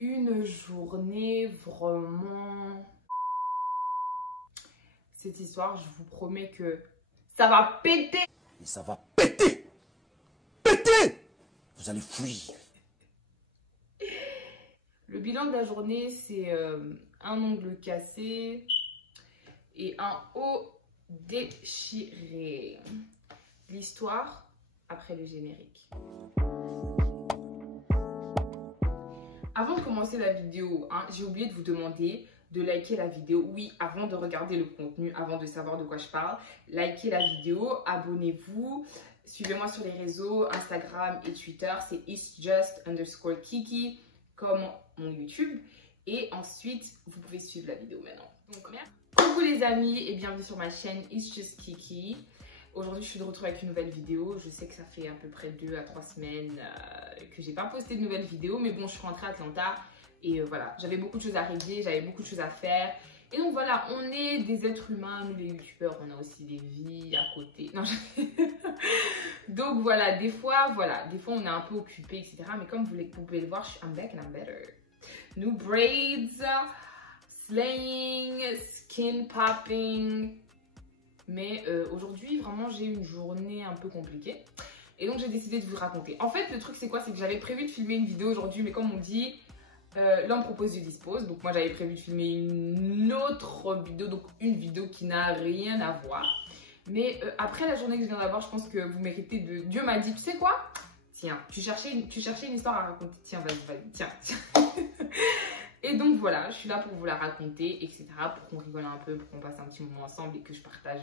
Une journée vraiment... Cette histoire, je vous promets que ça va péter. Et ça va péter. Péter. Vous allez fuir. Le bilan de la journée, c'est un ongle cassé et un haut déchiré. L'histoire après le générique. Avant de commencer la vidéo, j'ai oublié de vous demander de liker la vidéo. Oui, avant de regarder le contenu, avant de savoir de quoi je parle, likez la vidéo, abonnez-vous, suivez-moi sur les réseaux, Instagram et Twitter, c'est itsjust_kiki, comme mon YouTube. Et ensuite, vous pouvez suivre la vidéo maintenant. Donc, coucou les amis et bienvenue sur ma chaîne It's Just Kiki. Aujourd'hui, je suis de retour avec une nouvelle vidéo. Je sais que ça fait à peu près 2 à 3 semaines que j'ai pas posté de nouvelles vidéos. Mais bon, je suis rentrée à Atlanta et voilà, j'avais beaucoup de choses à régler, j'avais beaucoup de choses à faire. Et donc voilà, on est des êtres humains, nous les youtubeurs, on a aussi des vies à côté. Non, donc voilà, des fois on est un peu occupé, etc. Mais comme vous pouvez le voir, I'm back and I'm better. New braids, slaying, skin popping. Mais aujourd'hui, vraiment, j'ai une journée un peu compliquée. Et donc, j'ai décidé de vous raconter. En fait, le truc, c'est quoi? C'est que j'avais prévu de filmer une vidéo aujourd'hui. Mais comme on dit, l'homme propose, Dieu dispose. Donc, moi, j'avais prévu de filmer une autre vidéo. Donc, une vidéo qui n'a rien à voir. Mais après la journée que je viens d'avoir, je pense que vous méritez de... Dieu m'a dit, tu sais quoi? Tiens, tu cherchais une histoire à raconter. Tiens, vas-y, tiens. Et donc voilà, je suis là pour vous la raconter, etc. Pour qu'on rigole un peu, pour qu'on passe un petit moment ensemble et que je partage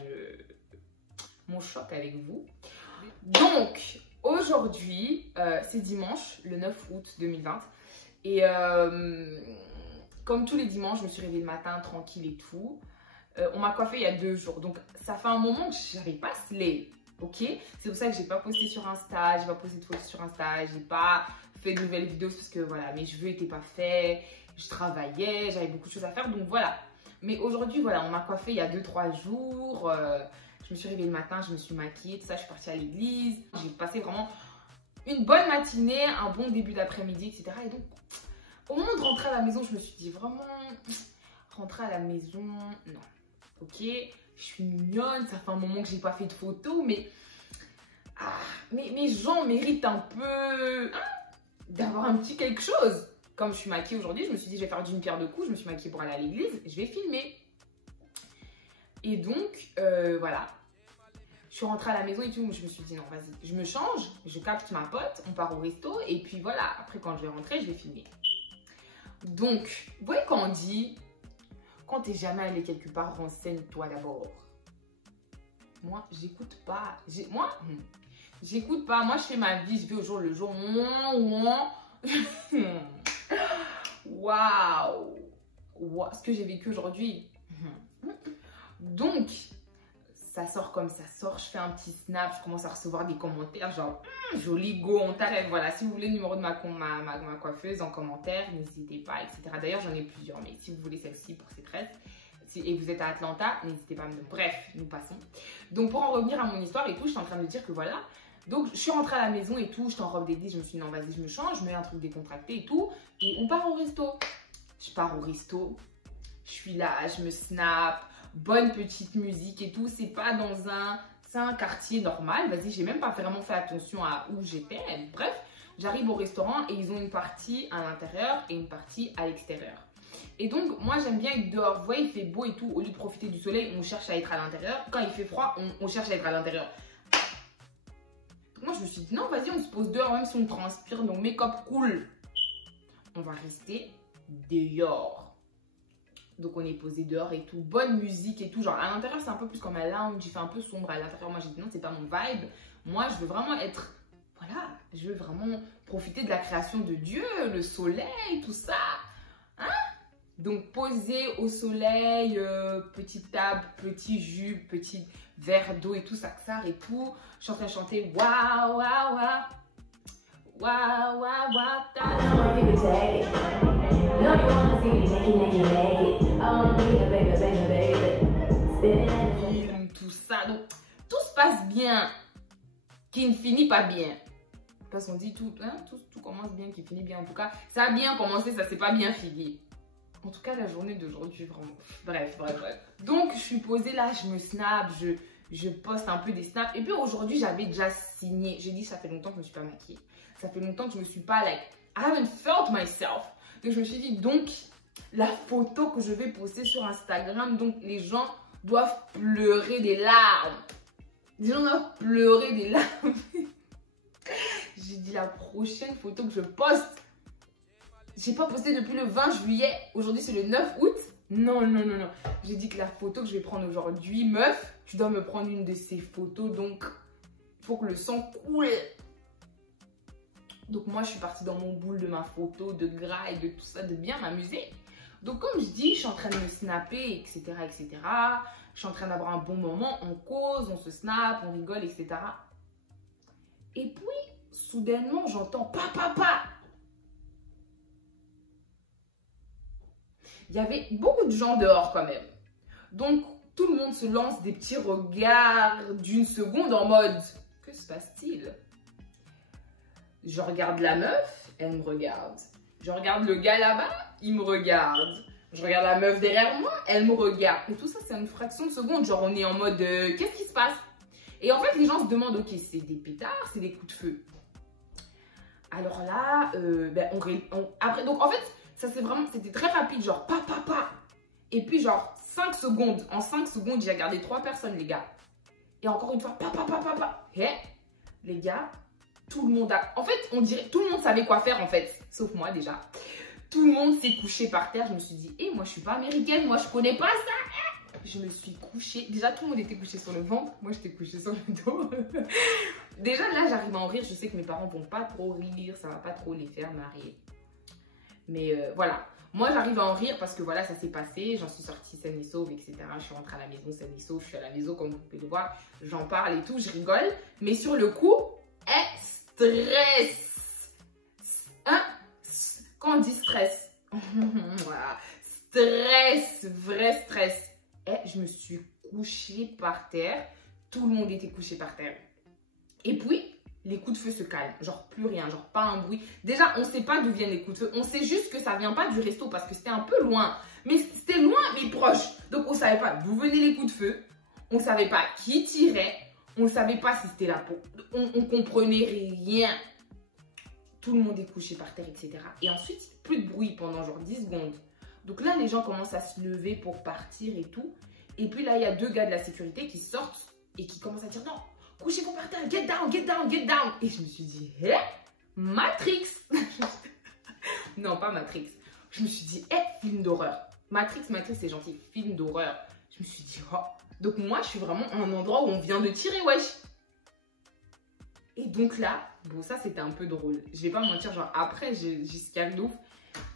mon choc avec vous. Donc, aujourd'hui, c'est dimanche, le 9 août 2020. Et comme tous les dimanches, je me suis réveillée le matin, tranquille et tout. On m'a coiffée il y a 2 jours. Donc, ça fait un moment que je n'avais pas slay. Ok? C'est pour ça que j'ai pas posté sur Insta, j'ai pas posté de photos sur Insta, j'ai pas fait de nouvelles vidéos parce que voilà, mes cheveux n'étaient pas faits. Je travaillais, j'avais beaucoup de choses à faire, donc voilà. Mais aujourd'hui, voilà, on m'a coiffé il y a 2-3 jours. Je me suis réveillée le matin, je me suis maquillée, tout ça, je suis partie à l'église. J'ai passé vraiment une bonne matinée, un bon début d'après-midi, etc. Et donc, au moment de rentrer à la maison, je me suis dit vraiment, rentrer à la maison, non. Ok, je suis mignonne, ça fait un moment que j'ai pas fait de photos, mais mes gens méritent un peu d'avoir un petit quelque chose. Comme je suis maquillée aujourd'hui, je me suis dit, je vais faire d'une pierre deux coups. Je me suis maquillée pour aller à l'église. Je vais filmer. Et donc, voilà. Je suis rentrée à la maison et tout. Je me suis dit, non, vas-y. Je me change. Je capte ma pote. On part au resto. Et puis voilà. Après, quand je vais rentrer, je vais filmer. Donc, vous voyez quand on dit, quand t'es jamais allé quelque part, renseigne-toi d'abord. Moi, j'écoute pas. J'écoute pas. Moi, je fais ma vie. Je vais au jour le jour. Waouh, ce que j'ai vécu aujourd'hui. Donc, ça sort comme ça sort. Je fais un petit snap, je commence à recevoir des commentaires genre joli go, on t'arrête. Voilà, si vous voulez le numéro de ma coiffeuse en commentaire, n'hésitez pas, etc. D'ailleurs, j'en ai plusieurs, mais si vous voulez celle-ci pour ces tresses et vous êtes à Atlanta, n'hésitez pas à me dire. Bref, nous passons. Donc, pour en revenir à mon histoire et tout, je suis en train de dire que voilà. Donc, je suis rentrée à la maison et tout, j'étais en robe d'église, je me suis dit non, vas-y, je me change, je mets un truc décontracté et tout. Et on part au resto. Je pars au resto, je suis là, je me snap, bonne petite musique et tout. C'est pas dans un quartier normal, vas-y, j'ai même pas vraiment fait attention à où j'étais. Bref, j'arrive au restaurant et ils ont une partie à l'intérieur et une partie à l'extérieur. Et donc, moi, j'aime bien être dehors. Vous voyez, il fait beau et tout, au lieu de profiter du soleil, on cherche à être à l'intérieur. Quand il fait froid, on cherche à être à l'intérieur. Moi, je me suis dit, non, vas-y, on se pose dehors, même si on transpire, nos make-up cool. On va rester dehors. Donc, on est posé dehors et tout. Bonne musique et tout. Genre, à l'intérieur, c'est un peu plus comme un lounge. Il fait un peu sombre à l'intérieur. Moi, j'ai dit, non, c'est pas mon vibe. Moi, je veux vraiment être... Voilà, je veux vraiment profiter de la création de Dieu, le soleil, tout ça. Hein? Donc, posé au soleil, petite table, petit jus, petit verre d'eau et tout, ça et tout. Je suis en train de chanter waouh, waouh, waouh. Waouh, waouh, waouh. Tout ça. Donc, tout se passe bien, qui ne finit pas bien. Parce qu'on dit tout commence bien, qui finit bien. En tout cas, ça a bien commencé, ça s'est pas bien fini. En tout cas, la journée d'aujourd'hui, vraiment. Bref. Donc, je suis posée là, je me snap, je poste un peu des snaps. Et puis aujourd'hui, j'avais déjà signé. J'ai dit, ça fait longtemps que je ne me suis pas maquillée. Ça fait longtemps que je ne me suis pas, like, I haven't felt myself. Donc, je me suis dit, donc, la photo que je vais poster sur Instagram, donc, les gens doivent pleurer des larmes. Les gens doivent pleurer des larmes. J'ai dit, la prochaine photo que je poste, j'ai pas posté depuis le 20 juillet. Aujourd'hui, c'est le 9 août. Non. J'ai dit que la photo que je vais prendre aujourd'hui, meuf, tu dois me prendre une de ces photos. Donc, il faut que le sang coule. Donc, moi, je suis partie dans mon boule de ma photo, de gras et de tout ça, de bien m'amuser. Donc, comme je dis, je suis en train de me snapper, etc. Je suis en train d'avoir un bon moment. On cause, on se snap, on rigole, etc. Et puis, soudainement, j'entends papa. Il y avait beaucoup de gens dehors quand même. Donc, tout le monde se lance des petits regards d'une seconde en mode « Que se passe-t-il » Je regarde la meuf, elle me regarde. Je regarde le gars là-bas, il me regarde. Je regarde la meuf derrière moi, elle me regarde. Et tout ça, c'est une fraction de seconde. Genre, on est en mode qu'est-ce qui se passe? Et en fait, les gens se demandent « Ok, c'est des pétards, c'est des coups de feu. » Alors là, après, donc en fait, ça c'est vraiment, c'était très rapide, genre pa. Et puis genre 5 secondes, en 5 secondes, j'ai regardé 3 personnes, les gars. Et encore une fois, pa. Et les gars, tout le monde a, en fait, on dirait, tout le monde savait quoi faire en fait, sauf moi déjà. Tout le monde s'est couché par terre, je me suis dit, moi je suis pas américaine, moi je connais pas ça. Je me suis couchée, déjà tout le monde était couché sur le ventre, moi j'étais couchée sur le dos. Déjà là, j'arrive à en rire, je sais que mes parents vont pas trop rire, ça va pas trop les faire marrer. Mais voilà, moi j'arrive à en rire parce que voilà, ça s'est passé, j'en suis sortie saine et sauve, etc. Je suis rentrée à la maison saine et sauve, je suis à la maison comme vous pouvez le voir, j'en parle et tout, je rigole. Mais sur le coup, stress. Hein? Quand on dit stress, voilà. Stress, vrai stress. Je me suis couchée par terre, tout le monde était couché par terre. Et puis, les coups de feu se calment. Genre, plus rien, genre pas un bruit. Déjà, on ne sait pas d'où viennent les coups de feu. On sait juste que ça ne vient pas du resto parce que c'était un peu loin. Mais c'était loin, mais proche. Donc, on ne savait pas d'où venaient les coups de feu. On ne savait pas qui tirait. On ne savait pas si c'était la peau. On ne comprenait rien. Tout le monde est couché par terre, etc. Et ensuite, plus de bruit pendant genre 10 secondes. Donc là, les gens commencent à se lever pour partir et tout. Et puis là, il y a 2 gars de la sécurité qui sortent et qui commencent à dire non. Couchez-vous par terre, get down. Et je me suis dit, Matrix. Non, pas Matrix. Je me suis dit, film d'horreur. Matrix, c'est gentil, film d'horreur. Je me suis dit, oh. Donc moi, je suis vraiment à un endroit où on vient de tirer, wesh. Et donc là, bon, ça, c'était un peu drôle. Je vais pas mentir, genre, après, j'ai scared ouf.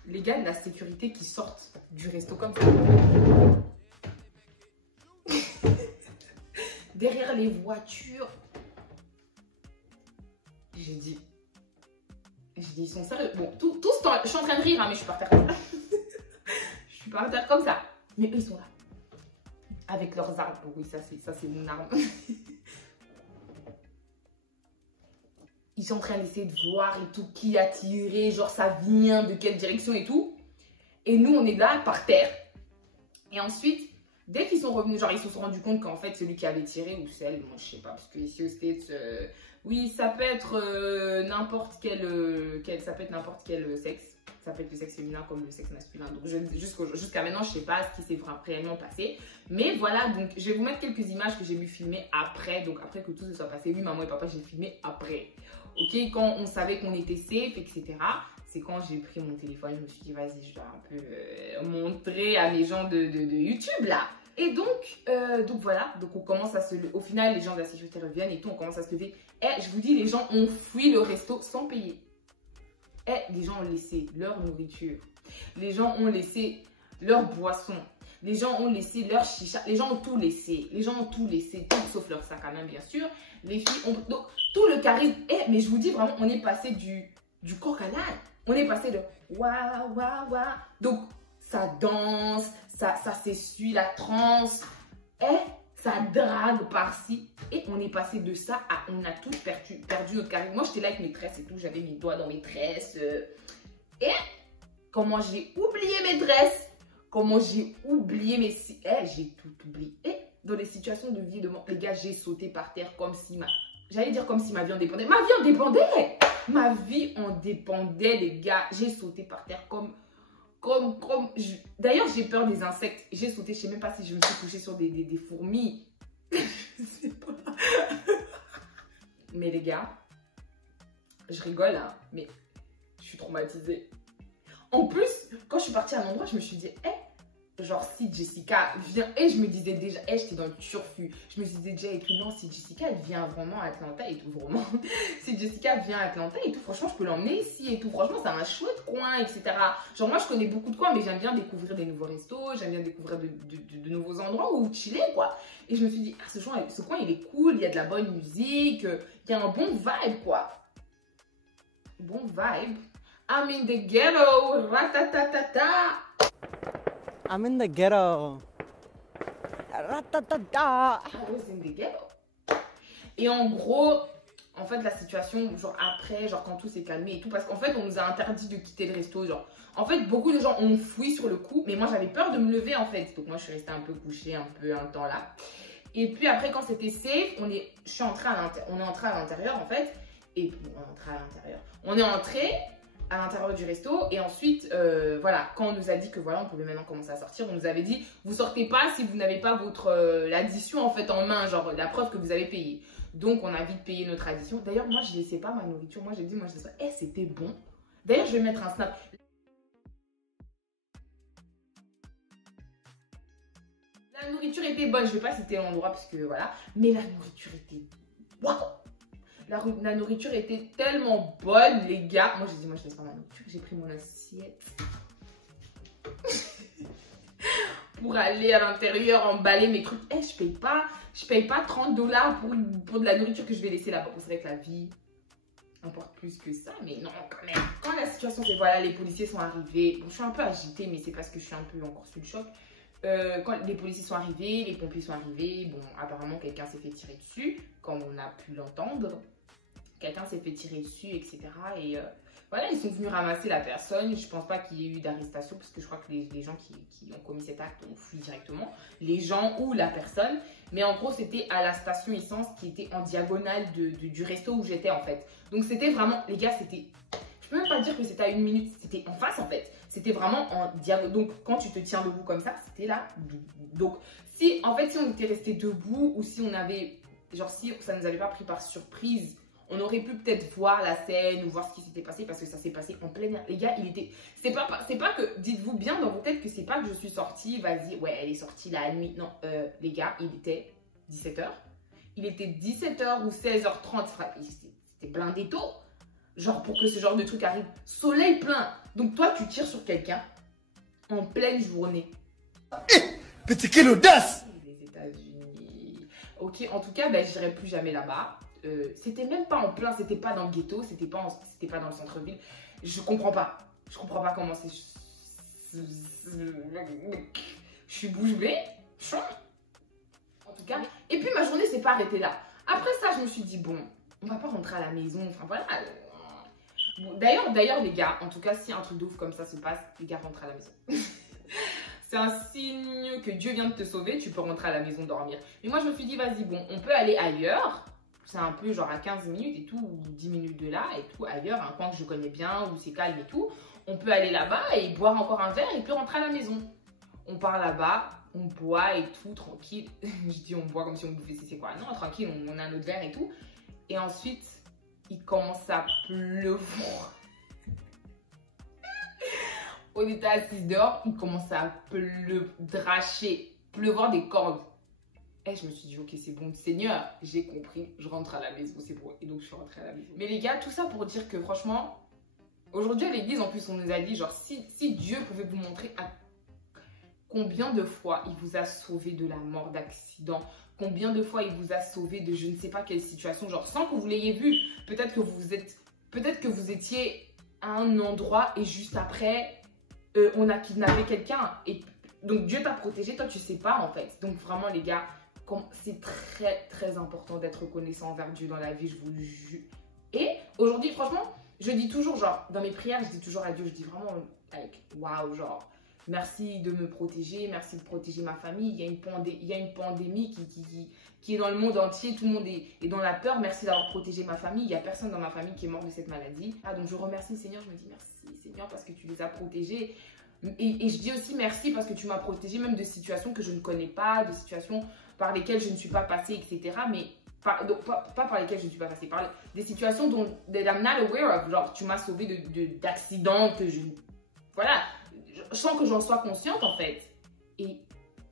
Les gars de la sécurité qui sortent du resto comme ça. Derrière les voitures. J'ai dit, ils sont sérieux. Bon, tout ce temps, je suis en train de rire, hein, mais je suis par terre comme ça. Je suis par terre comme ça. Mais eux, ils sont là. Avec leurs armes. Bon, oui, ça, c'est mon arme. Ils sont en train d'essayer de voir et tout, qui a tiré, genre ça vient, de quelle direction et tout. Et nous, on est là, par terre. Et ensuite, dès qu'ils sont revenus, genre ils se sont rendus compte qu'en fait, celui qui avait tiré, ou celle, moi je sais pas, parce que ici aux States, oui, ça peut être n'importe quel sexe. Ça peut être le sexe féminin comme le sexe masculin. Donc jusqu'à maintenant, je sais pas ce qui s'est réellement passé. Mais voilà, donc je vais vous mettre quelques images que j'ai pu filmer après. Donc après que tout se soit passé, oui, maman et papa, j'ai filmé après. Ok, quand on savait qu'on était safe, etc. C'est quand j'ai pris mon téléphone, je me suis dit, vas-y, je dois un peu montrer à mes gens de YouTube là. Et donc voilà, donc on commence à se lever. Au final, les gens de la sécurité reviennent et tout, on commence à se lever. Et je vous dis, les gens ont fui le resto sans payer. Et les gens ont laissé leur nourriture. Les gens ont laissé leur boisson. Les gens ont laissé leur chicha. Les gens ont tout laissé. Les gens ont tout laissé, tout sauf leur sac à main, bien sûr. Les filles ont... Donc, tout le charisme. Mais je vous dis vraiment, on est passé du coq à l'âne. On est passé de waouh, waouh, waouh. Donc, ça danse, ça s'essuie, la transe. ça drague par-ci. Et on est passé de ça à on a tous perdu notre carré. Moi, j'étais là avec mes tresses et tout. J'avais mes doigts dans mes tresses. Et comment j'ai oublié mes tresses. Comment j'ai oublié mes... j'ai tout oublié. Et dans les situations de vie de mort, les gars, j'ai sauté par terre comme si ma... J'allais dire comme si ma vie en dépendait. Ma vie en dépendait. Ma vie en dépendait, les gars. J'ai sauté par terre comme... D'ailleurs, j'ai peur des insectes. J'ai sauté, je sais même pas si je me suis couchée sur des fourmis. Je sais pas. Mais les gars, je rigole, hein, mais je suis traumatisée. En plus, quand je suis partie à un endroit, je me suis dit, genre si Jessica vient, et je me disais déjà, j'étais dans le turfu, je me disais déjà et tout, non, si Jessica elle vient vraiment à Atlanta et tout, vraiment, si Jessica vient à Atlanta et tout, franchement, je peux l'emmener ici et tout, franchement, c'est un chouette coin, etc. Genre, moi, je connais beaucoup de coins, mais j'aime bien découvrir des nouveaux restos, j'aime bien découvrir de nouveaux endroits où chiller, quoi. Et je me suis dit, ce coin, il est cool, il y a de la bonne musique, il y a un bon vibe, quoi. Bon vibe. I'm in the ghetto, ratatatata. I'm in the ghetto. Ratatata. I was in the ghetto. Et en gros, en fait, la situation, genre après, genre quand tout s'est calmé et tout, parce qu'en fait, on nous a interdit de quitter le resto, genre. En fait, beaucoup de gens ont fui sur le coup, mais moi, j'avais peur de me lever, en fait. Donc, moi, je suis restée un peu couchée, un temps là. Et puis après, quand c'était safe, on est entré à l'intérieur, en fait. Et puis, on est entré à l'intérieur du resto et ensuite voilà, quand on nous a dit que voilà on pouvait maintenant commencer à sortir, on nous avait dit vous sortez pas si vous n'avez pas votre l'addition en fait en main, genre la preuve que vous avez payé. Donc on a vite payé notre addition. D'ailleurs moi je laissais pas ma nourriture, moi j'ai dit c'était bon. D'ailleurs je vais mettre un snap. La nourriture était bonne, je vais pas citer l'endroit parce que voilà, mais la nourriture était waouh. La nourriture était tellement bonne, les gars. Moi, j'ai dit, moi, je laisse pas ma nourriture. J'ai pris mon assiette pour aller à l'intérieur, emballer mes trucs. Je paye pas 30 $ pour de la nourriture que je vais laisser là-bas. C'est vrai que la vie importe plus que ça, mais non, quand même. Quand la situation fait, voilà, les policiers sont arrivés. Bon, je suis un peu agitée, mais c'est parce que je suis un peu encore sous le choc. Quand les policiers sont arrivés, les pompiers sont arrivés, bon, apparemment, quelqu'un s'est fait tirer dessus, comme on a pu l'entendre. Quelqu'un s'est fait tirer dessus, etc. Et voilà, ils sont venus ramasser la personne. Je pense pas qu'il y ait eu d'arrestation parce que je crois que les gens qui ont commis cet acte ont fui directement. Les gens ou la personne. Mais en gros, c'était à la station essence qui était en diagonale du resto où j'étais en fait. Donc c'était vraiment, les gars, c'était... Je peux même pas dire que c'était à 1 minute, c'était en face en fait. C'était vraiment en diagonale. Donc quand tu te tiens debout comme ça, c'était là. Donc si on était resté debout ou si on avait... Genre si ça ne nous avait pas pris par surprise, on aurait pu peut-être voir la scène ou voir ce qui s'était passé parce que ça s'est passé en plein air. Les gars, il était... C'est pas que... Dites-vous bien dans vos têtes que c'est pas que je suis sortie, vas-y, ouais, elle est sortie la nuit. Non, les gars, il était 17h. Il était 17h ou 16h30. C'était blindé tôt. Genre pour que ce genre de truc arrive. Soleil plein. Donc toi, tu tires sur quelqu'un en pleine journée. Petit quelle audace! Les États-Unis. Ok, en tout cas, ben, je n'irai plus jamais là-bas. C'était même pas en plein, c'était pas dans le ghetto, c'était pas dans le centre-ville. Je comprends pas comment c'est. Je suis bouche bée. En tout cas. Et puis ma journée s'est pas arrêtée là. Après ça, je me suis dit bon, on va pas rentrer à la maison. Enfin voilà. Bon, d'ailleurs les gars, en tout cas si un truc de ouf comme ça se passe, les gars rentrent à la maison. C'est un signe que Dieu vient de te sauver, tu peux rentrer à la maison dormir. Mais moi je me suis dit vas-y bon, on peut aller ailleurs. C'est un peu genre à 15 minutes et tout, ou 10 minutes de là et tout, ailleurs, un coin que je connais bien, où c'est calme et tout. On peut aller là-bas et boire encore un verre et puis rentrer à la maison. On part là-bas, on boit et tout, tranquille. Je dis on boit comme si on bouffait, c'est quoi? Non, tranquille, on a un autre verre et tout. Et ensuite, il commence à pleuvoir. On était assis dehors, il commence à pleuvoir des cordes. Et je me suis dit, ok, c'est bon, Seigneur, j'ai compris, je rentre à la maison, c'est bon. Et donc, je suis rentrée à la maison. Mais les gars, tout ça pour dire que franchement, aujourd'hui à l'église, en plus, on nous a dit, genre, si Dieu pouvait vous montrer à combien de fois il vous a sauvé de la mort d'accident, combien de fois il vous a sauvé de je ne sais pas quelle situation, genre, sans que vous l'ayez vu. Peut-être que vous étiez à un endroit et juste après, on a kidnappé quelqu'un. Et donc, Dieu t'a protégé, toi, tu sais pas, en fait. Donc, vraiment, les gars, c'est très très important d'être reconnaissant envers Dieu dans la vie, je vous le jure. Et aujourd'hui, franchement, je dis toujours, genre, dans mes prières, je dis toujours à Dieu, je dis vraiment, like, waouh, genre, merci de me protéger, merci de protéger ma famille. Il y a une pandémie qui est dans le monde entier, tout le monde est dans la peur. Merci d'avoir protégé ma famille. Il n'y a personne dans ma famille qui est mort de cette maladie. Ah, donc je remercie le Seigneur, je me dis merci Seigneur parce que tu les as protégés. Et je dis aussi merci parce que tu m'as protégé même de situations que je ne connais pas, de situations par lesquelles je ne suis pas passée, etc. Mais pas par lesquelles je ne suis pas passée, par des situations dont I'm not aware of. Genre, tu m'as sauvé d'accidents que je... Voilà, sans que j'en sois consciente en fait. Et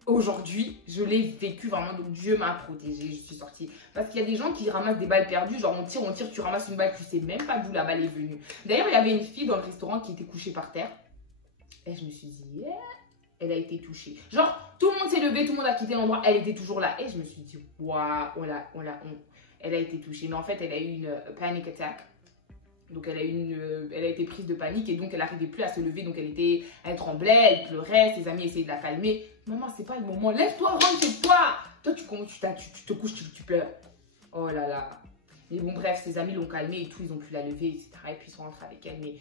aujourd'hui, je l'ai vécu vraiment. Donc Dieu m'a protégée, je suis sortie. Parce qu'il y a des gens qui ramassent des balles perdues. Genre on tire, tu ramasses une balle, tu sais même pas d'où la balle est venue. D'ailleurs, il y avait une fille dans le restaurant qui était couchée par terre. Et je me suis dit, yeah, elle a été touchée. Genre, tout le monde s'est levé, tout le monde a quitté l'endroit, elle était toujours là. Et je me suis dit, waouh, elle a été touchée. Mais en fait, elle a eu une panic attack. Donc, elle a été prise de panique et donc, elle n'arrivait plus à se lever. Donc, elle tremblait, elle pleurait, ses amis essayaient de la calmer. Maman, c'est pas le moment. Lève-toi, rentre chez toi. Toi, tu te couches, tu pleures. Oh là là. Mais bon, bref, ses amis l'ont calmée et tout. Ils ont pu la lever, etc. Et puis, ils sont rentrés avec elle. Mais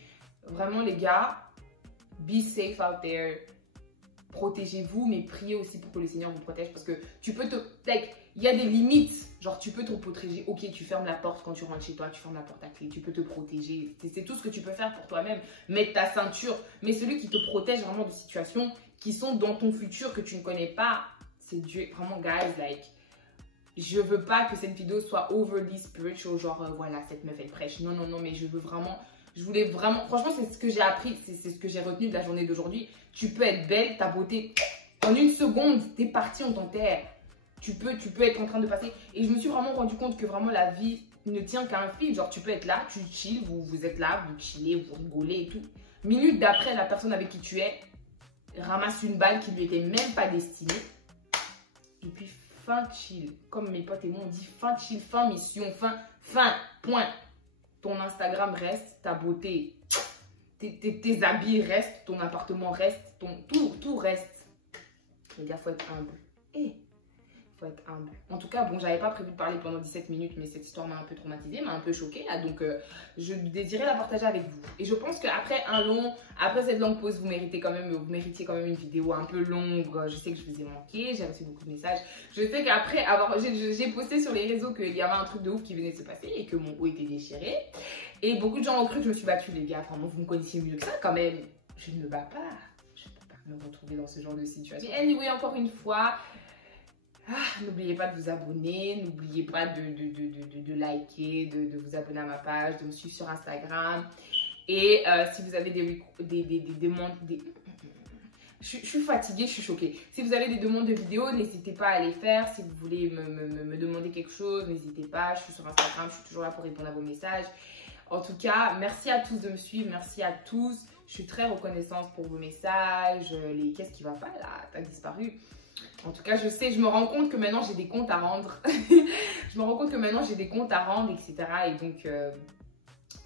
vraiment, les gars, be safe out there. Protégez-vous, mais priez aussi pour que le Seigneur vous protège. Parce que tu peux il y a des limites. Genre, tu peux te protéger. Ok, tu fermes la porte quand tu rentres chez toi. Tu fermes la porte à clé. Tu peux te protéger. C'est tout ce que tu peux faire pour toi-même. Mettre ta ceinture. Mais celui qui te protège vraiment de situations qui sont dans ton futur que tu ne connais pas, c'est Dieu. Vraiment, guys, je veux pas que cette vidéo soit overly spiritual. Genre, voilà, cette meuf, elle prêche. Non, non, non, mais je voulais vraiment... Franchement, c'est ce que j'ai appris. C'est ce que j'ai retenu de la journée d'aujourd'hui. Tu peux être belle, ta beauté. En une seconde, t'es parti, on t'enterre. Tu peux être en train de passer. Et je me suis vraiment rendu compte que vraiment la vie ne tient qu'à un fil. Genre, tu peux être là, tu chill, vous êtes là, vous chillez, vous rigolez et tout. Minute d'après, la personne avec qui tu es ramasse une balle qui lui était même pas destinée. Et puis, fin chill. Comme mes potes et moi, on dit fin chill, fin mission, fin, point. Ton Instagram reste, ta beauté, tes habits restent, ton appartement reste, tout reste. Les gars, faut être humble. Faut être humble. En tout cas, bon, j'avais pas prévu de parler pendant 17 minutes, mais cette histoire m'a un peu traumatisée, m'a un peu choquée, là, donc je désirais la partager avec vous. Et je pense qu'après cette longue pause, vous méritiez quand même une vidéo un peu longue. Je sais que je vous ai manqué, j'ai reçu beaucoup de messages. Je sais qu'après j'ai posté sur les réseaux qu'il y avait un truc de ouf qui venait de se passer et que mon haut était déchiré. Et beaucoup de gens ont cru que je me suis battue, les gars. Vraiment, vous me connaissiez mieux que ça quand même. Je ne me bats pas. Je ne peux pas me retrouver dans ce genre de situation. Mais anyway, encore une fois, n'oubliez pas de vous abonner, n'oubliez pas de liker, de vous abonner à ma page, de me suivre sur Instagram. Et si vous avez des demandes, je suis fatiguée, je suis choquée. Si vous avez des demandes de vidéos, n'hésitez pas à les faire. Si vous voulez me demander quelque chose, n'hésitez pas. Je suis sur Instagram, je suis toujours là pour répondre à vos messages. En tout cas, merci à tous de me suivre, merci à tous. Je suis très reconnaissante pour vos messages. Qu'est-ce qui va pas là? T'as disparu. En tout cas, je me rends compte que maintenant j'ai des comptes à rendre. Je me rends compte que maintenant j'ai des comptes à rendre, etc. Et donc,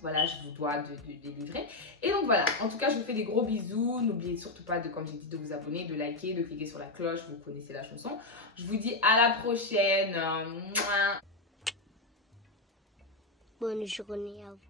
voilà, je vous dois de livrer. Et donc voilà, en tout cas, je vous fais des gros bisous. N'oubliez surtout pas, comme j'ai dit, de vous abonner, de liker, de cliquer sur la cloche. Vous connaissez la chanson. Je vous dis à la prochaine. Bonne journée à vous.